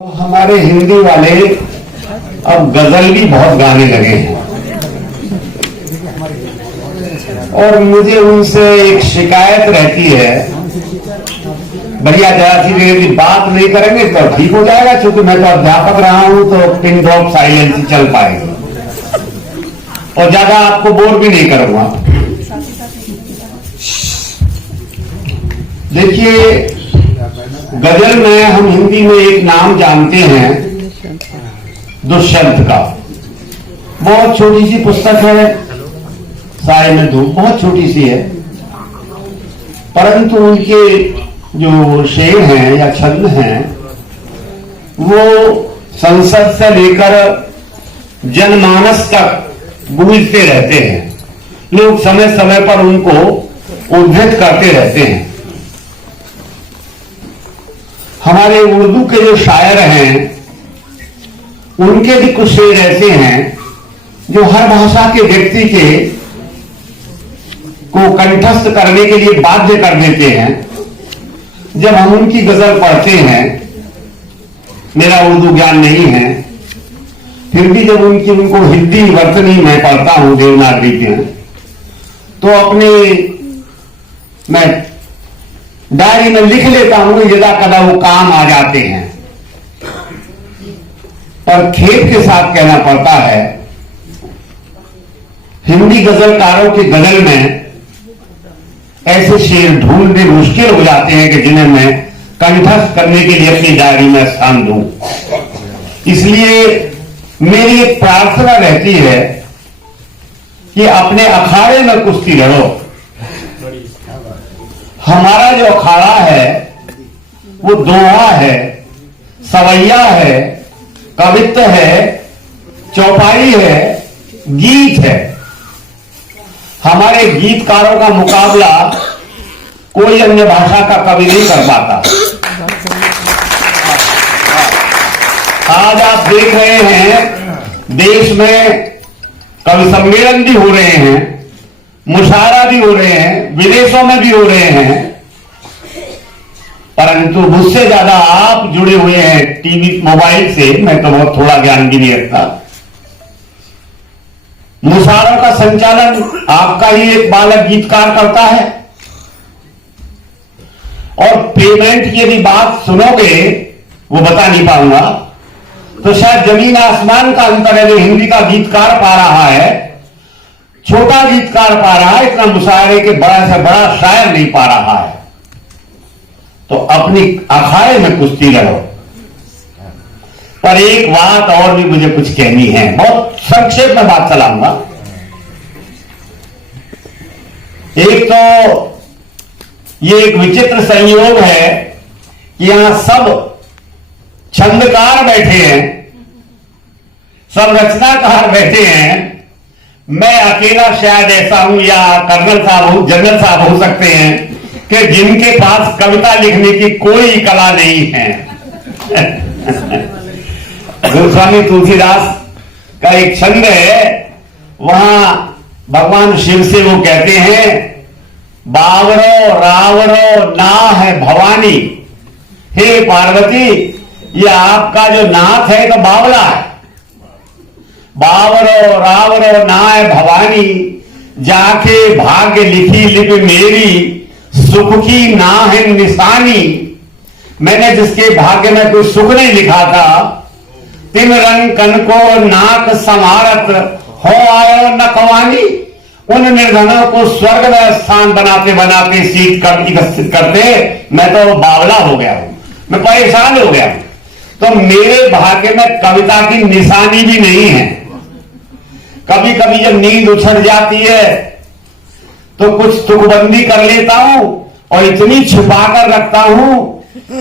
तो हमारे हिंदी वाले अब गजल भी बहुत गाने लगे हैं और मुझे उनसे एक शिकायत रहती है। बढ़िया जरा सी की बात नहीं करेंगे तो ठीक हो जाएगा, क्योंकि मैं तो अध्यापक रहा हूं तो पिन ड्रॉप साइलेंस ही चल पाएगी और ज्यादा आपको बोर भी नहीं करूंगा। देखिए, गजल में हम हिंदी में एक नाम जानते हैं, दुष्यंत का। बहुत छोटी सी पुस्तक है, साय में धूप, बहुत छोटी सी है, परंतु उनके जो शेर हैं या छंद हैं वो संसद से लेकर जनमानस तक गूंजते रहते हैं। लोग समय समय पर उनको उद्धृत करते रहते हैं। हमारे उर्दू के जो शायर हैं उनके भी कुछ शेर ऐसे हैं जो हर भाषा के व्यक्ति के को कंठस्थ करने के लिए बाध्य कर देते हैं। जब हम उनकी गजल पढ़ते हैं, मेरा उर्दू ज्ञान नहीं है, फिर भी जब उनको हिंदी वर्तनी में पढ़ता हूं देवनागरी के, तो अपने मैं डायरी में लिख लेता हूं, यदा कदा वो काम आ जाते हैं। पर खेद के साथ कहना पड़ता है, हिंदी गजलकारों के गजल में ऐसे शेर ढूंढने मुश्किल हो जाते हैं कि जिन्हें मैं कंठस्थ करने के लिए अपनी डायरी में स्थान दूं। इसलिए मेरी एक प्रार्थना रहती है कि अपने अखाड़े में कुश्ती लड़ो। हमारा जो अखाड़ा है वो दोहा है, सवैया है, कवित्व है, चौपाई है, गीत है। हमारे गीतकारों का मुकाबला कोई अन्य भाषा का कवि नहीं कर पाता। आज आप देख रहे हैं देश में कवि सम्मेलन भी हो रहे हैं, मुशायरा भी हो रहे हैं, विदेशों में भी हो रहे हैं, परंतु मुझसे ज्यादा आप जुड़े हुए हैं टीवी मोबाइल से। मैं तो बहुत थोड़ा ज्ञान भी नहीं रखता। मुशायरों का संचालन आपका ही एक बालक गीतकार करता है और पेमेंट की यदि बात सुनोगे, वो बता नहीं पाऊंगा, तो शायद जमीन आसमान का अंतर है। जो हिंदी का गीतकार पा रहा है, छोटा गीतकार पा रहा है, इतना मुशायरे के बड़ा से बड़ा शायर नहीं पा रहा है। तो अपनी अखाड़े में कुश्ती लड़ो। पर एक बात और भी मुझे कुछ कहनी है, बहुत संक्षेप में बात चलाऊंगा। एक तो ये एक विचित्र संयोग है कि यहां सब छंदकार बैठे हैं, सब रचनाकार बैठे हैं। मैं अकेला शायद ऐसा हूं, या कर्नल साहब हो, जनरल साहब हो सकते हैं, कि जिनके पास कविता लिखने की कोई कला नहीं है। गोस्वामी तुलसीदास का एक छंद है, वहां भगवान शिव से वो कहते हैं, बावरो रावरो ना है भवानी। हे पार्वती, ये आपका जो नाथ है तो बावला है। बावरो रावरो ना है भवानी, जाके भाग्य लिखी लिपि मेरी, सुख की ना है निशानी। मैंने जिसके भाग्य में कोई सुख नहीं लिखा था, तिन रंग कनको नाक समारत हो आयो न कवानी। उन निर्धनों को स्वर्ग में स्थान बनाते बनाते सीट करते मैं तो बावला हो गया हूं, मैं परेशान हो गया हूं। तो मेरे भाग्य में कविता की निशानी भी नहीं है। कभी कभी जब नींद उछड़ जाती है तो कुछ तुकबंदी कर लेता हूं और इतनी छुपा कर रखता हूं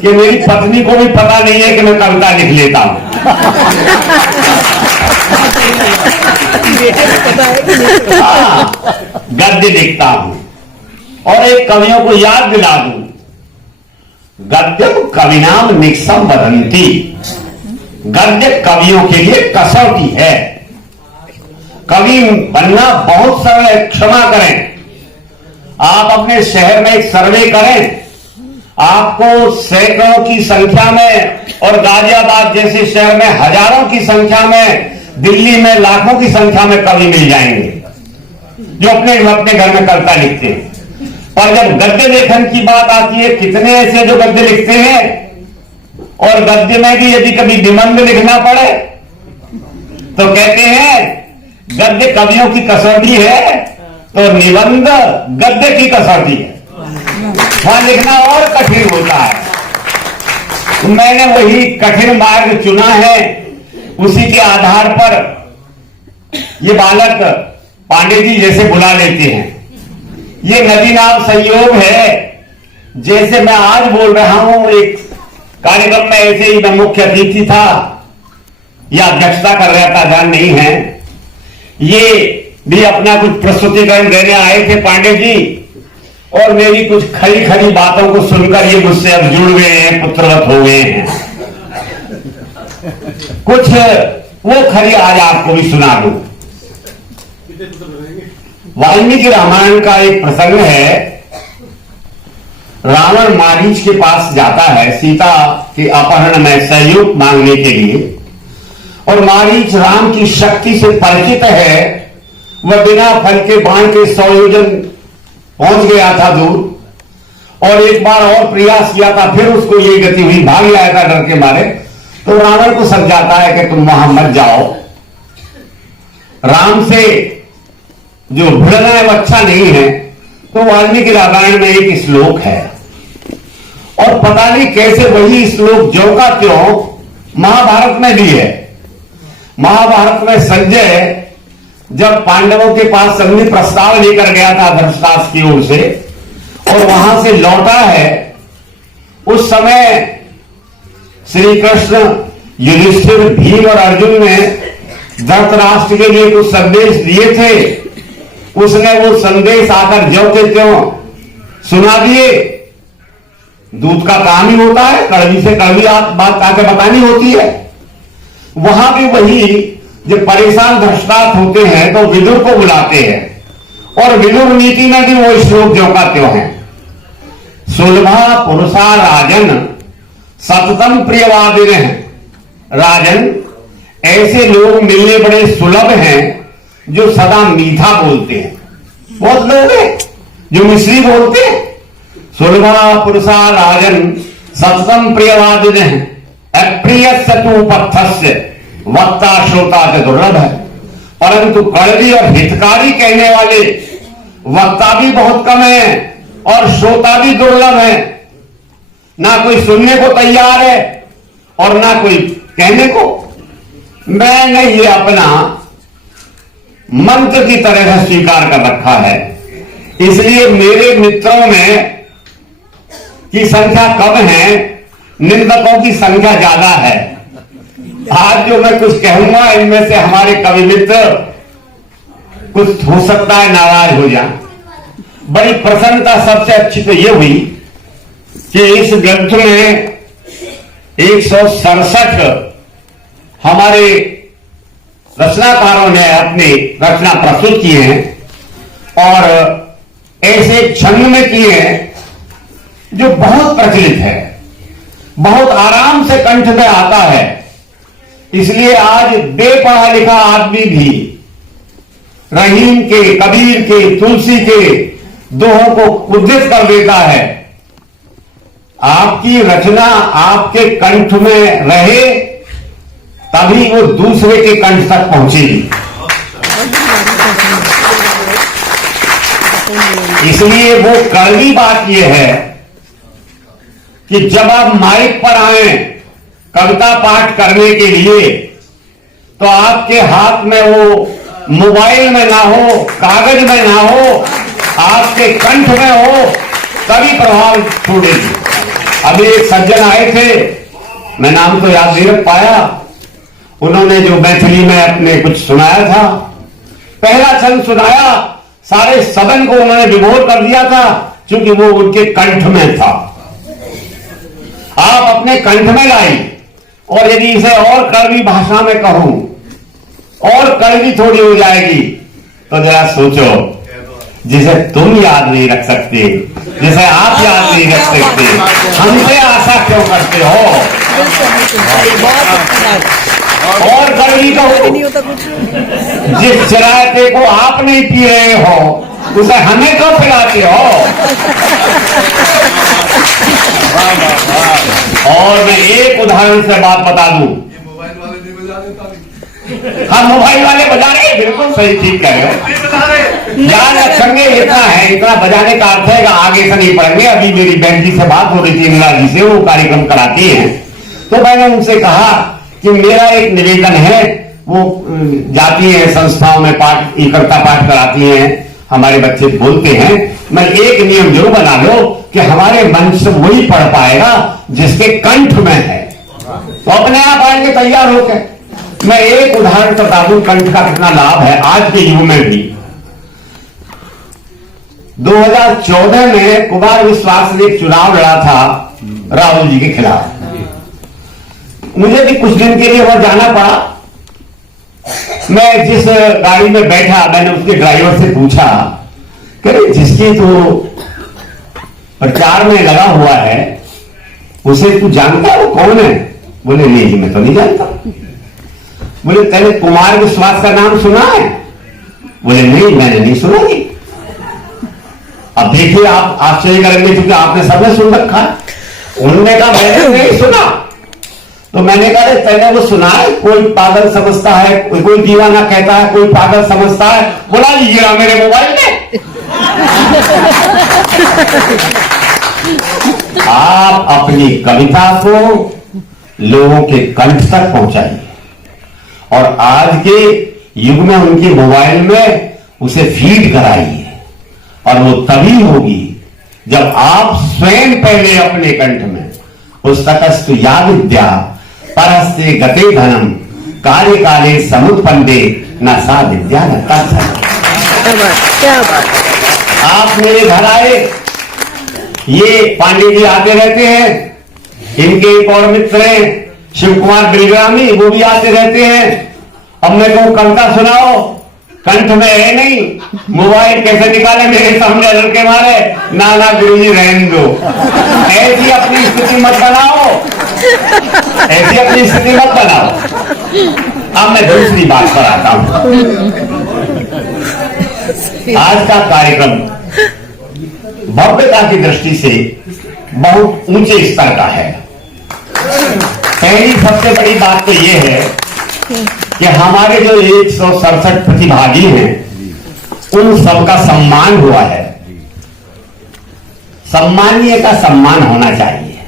कि मेरी पत्नी को भी पता नहीं है कि मैं कविता लिख लेता हूं। गद्य लिखता हूं। और एक कवियों को याद दिला दूं, गद्यम कविनाम निक्सम वदंती। गद्य कवियों के लिए कसौटी है। कवि बनना बहुत सरल है, क्षमा करें। आप अपने शहर में एक सर्वे करें, आपको सैकड़ों की संख्या में और गाजियाबाद जैसे शहर में हजारों की संख्या में, दिल्ली में लाखों की संख्या में कवि मिल जाएंगे जो अपने घर में कविता लिखते हैं। पर जब गद्य लेखन की बात आती है, कितने ऐसे जो गद्य लिखते हैं, और गद्य में भी यदि कभी निबंध लिखना पड़े तो कहते हैं गद्य कवियों की कसौटी है, तो निबंध गद्य की कसौटी है, वहां लिखना और कठिन होता है। मैंने वही कठिन मार्ग चुना है, उसी के आधार पर ये बालक पांडे जी जैसे बुला लेते हैं। ये नदी नाव संयोग है, जैसे मैं आज बोल रहा हूं, एक कार्यक्रम में ऐसे ही मैं मुख्य अतिथि था या अध्यक्षता कर रहा था, ध्यान नहीं है। ये भी अपना कुछ प्रस्तुतिकरण देने आए थे पांडे जी, और मेरी कुछ खरी खरी बातों को सुनकर ये मुझसे अब जुड़ गए हैं, पुत्रवत हो गए हैं। कुछ वो खरी आज आपको भी सुना दूं। वाल्मीकि रामायण का एक प्रसंग है। रावण मारीच के पास जाता है सीता के अपहरण में सहयोग मांगने के लिए, और मारीच राम की शक्ति से परिचित है। वह बिना फल के बाण के 100 योजन पहुंच गया था दूर, और एक बार और प्रयास किया था, फिर उसको ये गति हुई, भाग आया था डर के मारे। तो रावण को समझाता है कि तुम वहां मत जाओ, राम से जो भिड़ना है वो अच्छा नहीं है। तो वाल्मीकि रामायण में एक श्लोक है, और पता नहीं कैसे वही श्लोक ज्यों का त्यों महाभारत में भी है। महाभारत में संजय जब पांडवों के पास संधि प्रस्ताव लेकर गया था धर्मराज की ओर से, और वहां से लौटा है, उस समय श्री कृष्ण, युधिष्ठिर, भीम और अर्जुन ने धृतराष्ट्र के लिए कुछ संदेश दिए थे। उसने वो संदेश आकर ज्यों के त्यों सुना दिए। दूत का काम ही होता है, कड़वी से कड़वी बात आके बतानी होती है। वहां भी वही, जब परेशान धृतराष्ट्र होते हैं तो विदुर को बुलाते हैं, और विदुर नीति में भी वो श्लोक ज्यों का त्यों है। सुलभा पुरुषा राजन सततम प्रियवादिन है। राजन, ऐसे लोग मिलने बड़े सुलभ हैं जो सदा मीठा बोलते हैं। बहुत लोग हैं जो मिश्री बोलते हैं। सुलभा पुरुषा राजन सततम प्रियवादिन है। अप्रिय तु पथस्य वक्ता श्रोता से दुर्लभ है। परंतु कड़वी और हितकारी कहने वाले वक्ता भी बहुत कम है, और श्रोता भी दुर्लभ है। ना कोई सुनने को तैयार है और ना कोई कहने को। मैंने ये अपना मंत्र की तरह स्वीकार कर रखा है, इसलिए मेरे मित्रों में की संख्या कम है, निंदकों की संख्या ज्यादा है। आज जो मैं कुछ कहूंगा, इनमें से हमारे कवि मित्र कुछ हो सकता है नाराज हो जाए। बड़ी प्रसन्नता सबसे अच्छी तो ये हुई कि इस ग्रंथ में 167 हमारे रचनाकारों ने अपनी रचना प्रस्तुत की है, और ऐसे छंद में किए हैं जो बहुत प्रचलित है, बहुत आराम से कंठ में आता है। इसलिए आज बेपढ़ा लिखा आदमी भी रहीम के, कबीर के, तुलसी के दोहों को उद्धृत कर देता है। आपकी रचना आपके कंठ में रहे तभी वो दूसरे के कंठ तक पहुंचेगी। इसलिए वो कड़वी बात यह है कि जब आप माइक पर आए कविता पाठ करने के लिए, तो आपके हाथ में वो मोबाइल में ना हो, कागज में ना हो, आपके कंठ में हो, तभी प्रभाव छोड़ेगी। अभी एक सज्जन आए थे, मैं नाम तो याद नहीं रख पाया, उन्होंने जो मैथिली में अपने कुछ सुनाया था, पहला छंद सुनाया, सारे सदन को उन्होंने विभोर कर दिया था, क्योंकि वो उनके कंठ में था। आप अपने कंठ में लाई, और यदि इसे और कड़वी भाषा में कहूं, और कड़वी थोड़ी हो जाएगी, तो जरा सोचो, जिसे तुम याद नहीं रख सकते जैसे आप याद नहीं रख सकते, हमसे आशा क्यों करते हो? और कड़वी कहो, जिस चराते को आप नहीं पी रहे हो उसे हमें क्यों पिलाते हो? और मैं एक उदाहरण से बात बता दूं, हाँ मोबाइल वाले बजा रहे, बिल्कुल सही, ठीक कह रहे हो। याद रखेंगे इतना है, इतना बजाने का अर्थ है कि आगे से नहीं पढ़ेंगे। अभी मेरी बहन जी से बात हो रही थी, इंदिरा जी से, वो कार्यक्रम कराती हैं, तो मैंने उनसे कहा कि मेरा एक निवेदन है, वो जाती है संस्थाओं में पाठ, इकट्ठा पाठ कराती हैं, हमारे बच्चे बोलते हैं, मैं एक नियम जरूर बना लो कि हमारे मंच से वही पढ़ पाएगा जिसके कंठ में है, तो अपने आप आएंगे तैयार होकर। मैं एक उदाहरण बता दूं कंठ का कितना लाभ है आज के युग में भी। 2014 में कुमार विश्वास ने एक चुनाव लड़ा था राहुल जी के खिलाफ। मुझे भी कुछ दिन के लिए वहां जाना पड़ा। मैं जिस गाड़ी में बैठा, मैंने उसके ड्राइवर से पूछा कि जिसके तो प्रचार में लगा हुआ है उसे तू जानता है, वो कौन है? बोले नहीं, मैं तो नहीं जानता। बोले तेरे कुमार विश्वास का नाम सुना है? बोले नहीं, मैंने नहीं सुना जी। अब देखिए, आप आश्चर्य करेंगे क्योंकि आपने सबने सुन रखा है। उन्होंने कहा मैंने नहीं सुना। तो मैंने कहा तेने वो सुना है? कोई पागल समझता है, कोई दीवाना कहता है, कोई पागल समझता है। बोला लीजिएगा मेरे मोबाइल में। आप अपनी कविता को लोगों के कंठ तक पहुंचाइए और आज के युग में उनके मोबाइल में उसे फीड कराइए, और वो तभी होगी जब आप स्वयं पहले अपने कंठ में उस तटस्थ या विद्या परस्ते गते धनम कार्य काले समुत्पन्ने न सा विद्या न तत्धनम। क्या बात। आप मेरे घर आए, ये पांडे जी आते रहते हैं, इनके एक और मित्र हैं शिव कुमार बिलग्रामी, वो भी आते रहते हैं। अब मैं कहूं कविता सुनाओ, कंठ में है नहीं, मोबाइल कैसे निकाले मेरे सामने लड़के मारे, ना ना गुरुजी रहने दो। ऐसी अपनी स्थिति मत बनाओ, ऐसी अपनी स्थिति मत बनाओ। अब मैं दूसरी बात पर आता हूं। आज का कार्यक्रम भव्यता की दृष्टि से बहुत ऊंचे स्तर का है। पहली सबसे बड़ी बात तो यह है कि हमारे जो 167 प्रतिभागी हैं उन सबका सम्मान हुआ है। सम्मानीय का सम्मान होना चाहिए।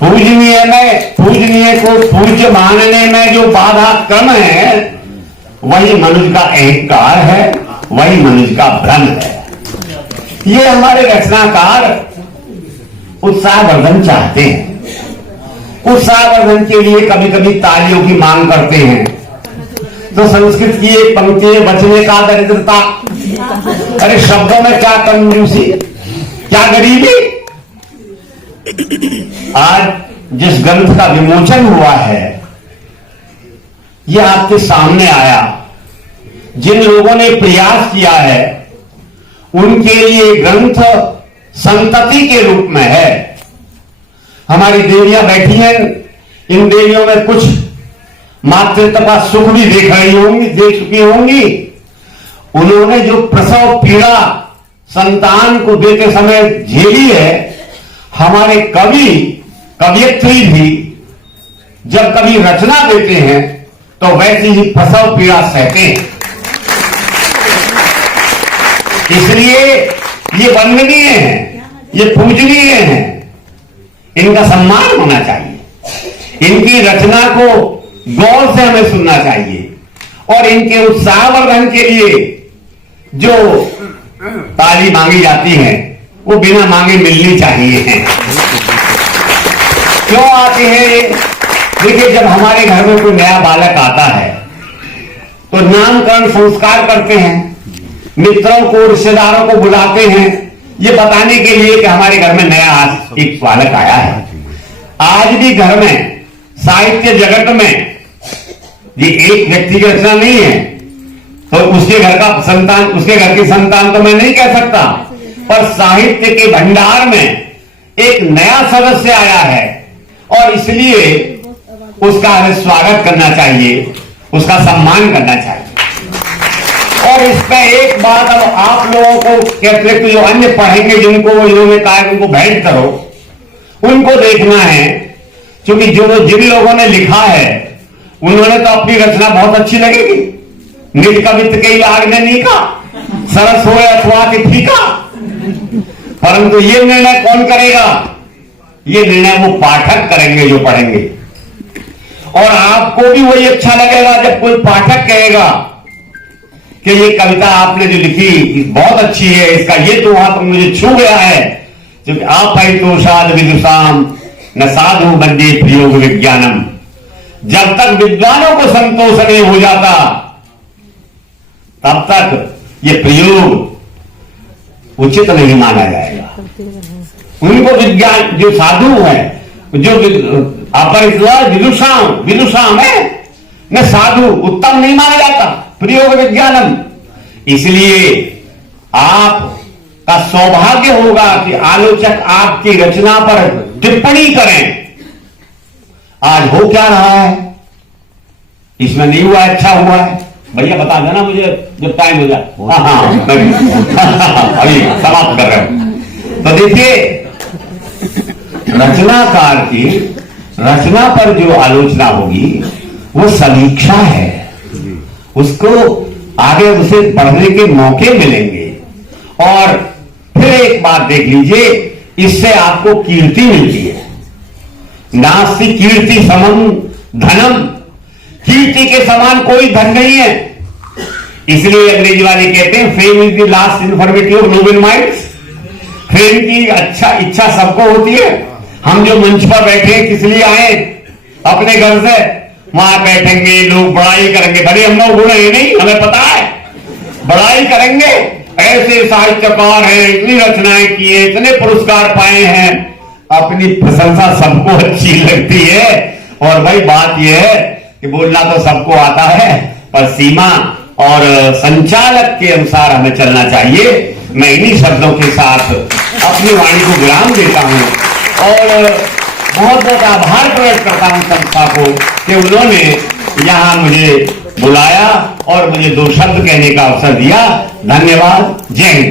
पूजनीय में, पूजनीय को पूज्य मानने में जो बाधा कम है वही मनुष्य का अहंकार है, वही मनुष्य का भ्रम है। ये हमारे रचनाकार उत्साहवर्धन चाहते हैं। उत्साहवर्धन के लिए कभी कभी तालियों की मांग करते हैं। तो संस्कृत की एक पंक्ति है, बचने का दरिद्रता। अरे शब्दों में क्या कंजूसी, क्या गरीबी। आज जिस ग्रंथ का विमोचन हुआ है यह आपके सामने आया, जिन लोगों ने प्रयास किया है उनके लिए ग्रंथ संतति के रूप में है। हमारी देवियां बैठी हैं, इन देवियों में कुछ मातृत्व का सुख भी देख रही होंगी, देख चुकी होंगी। उन्होंने जो प्रसव पीड़ा संतान को देते समय झेली है, हमारे कवि कवयित्री भी जब कभी रचना देते हैं तो वैसी ही प्रसव पीड़ा सहते हैं। इसलिए ये वंदनीय है, ये पूजनीय है, इनका सम्मान होना चाहिए। इनकी रचना को गौर से हमें सुनना चाहिए और इनके उत्साहवर्धन के लिए जो ताली मांगी जाती है वो बिना मांगे मिलनी चाहिए। क्यों आते हैं ये? देखिए, जब हमारे घर में कोई नया बालक आता है तो नामकरण संस्कार करते हैं, मित्रों को रिश्तेदारों को बुलाते हैं ये बताने के लिए कि हमारे घर में नया आज एक बालक आया है। आज भी घर में साहित्य जगत में ये एक व्यक्ति की रचना नहीं है, तो उसके घर का संतान, उसके घर की संतान तो मैं नहीं कह सकता, पर साहित्य के भंडार में एक नया सदस्य आया है और इसलिए उसका हमें स्वागत करना चाहिए, उसका सम्मान करना चाहिए। और इस पे एक बात अब आप लोगों को के अतिरिक्त जो अन्य पढ़ेंगे, जिनको इन्होंने कहा कि उनको भेंट करो, उनको देखना है, क्योंकि जिन लोगों ने लिखा है उन्होंने तो अपनी रचना बहुत अच्छी लगेगी। निज कवित के लाग ने नीका, सरस हो अथवा के फीका। परंतु ये निर्णय कौन करेगा? ये निर्णय वो पाठक करेंगे जो पढ़ेंगे। और आपको भी वही अच्छा लगेगा जब कोई पाठक कहेगा कि ये कविता आपने जो लिखी बहुत अच्छी है, इसका ये तो वहां पर मुझे छू गया है, क्योंकि आप तो साध विदुषाम न साधु बंदे प्रयोग विज्ञानम। जब तक विद्वानों को संतोष नहीं हो जाता तब तक ये प्रयोग उचित नहीं माना जाएगा। उनको विज्ञान जो साधु है, जो अपरिष्कार विदुषाम है, न साधु उत्तम नहीं माना जाता, प्रयोग विज्ञानम। इसलिए आपका सौभाग्य होगा कि आलोचक आपकी रचना पर टिप्पणी करें। आज हो क्या रहा है, इसमें नहीं हुआ, अच्छा हुआ है। भैया बता देना मुझे जब टाइम हो जाए। हाँ अभी समाप्त कर रहे हो। तो देखिए, रचनाकार की रचना पर जो आलोचना होगी वो समीक्षा है, उसको आगे उसे पढ़ने के मौके मिलेंगे। और फिर एक बात देख लीजिए, इससे आपको कीर्ति मिलती है। नास्ति कीर्ति समम धनम, कीर्ति के समान कोई धन नहीं है। इसलिए अंग्रेजी वाले कहते हैं fame is the last informative of noble minds. Fame की इच्छा सबको होती है। हम जो मंच पर बैठे हैं किस लिए आए? अपने घर से। वहां बैठेंगे, लोग बड़ाई करेंगे, भले हम लोग गुण है नहीं, हमें पता है, बड़ाई करेंगे। ऐसे साहित्यकार हैं, इतनी रचनाएं की है, इतने पुरस्कार पाए हैं, अपनी प्रशंसा सबको अच्छी लगती है। और भाई बात यह है कि बोलना तो सबको आता है, पर सीमा और संचालक के अनुसार हमें चलना चाहिए। मैं इन्हीं शब्दों के साथ अपनी वाणी को विराम देता हूं और बहुत बहुत आभार प्रकट करता हूं संस्था को कि उन्होंने यहां मुझे बुलाया और मुझे 2 शब्द कहने का अवसर दिया। धन्यवाद। जय हिंद।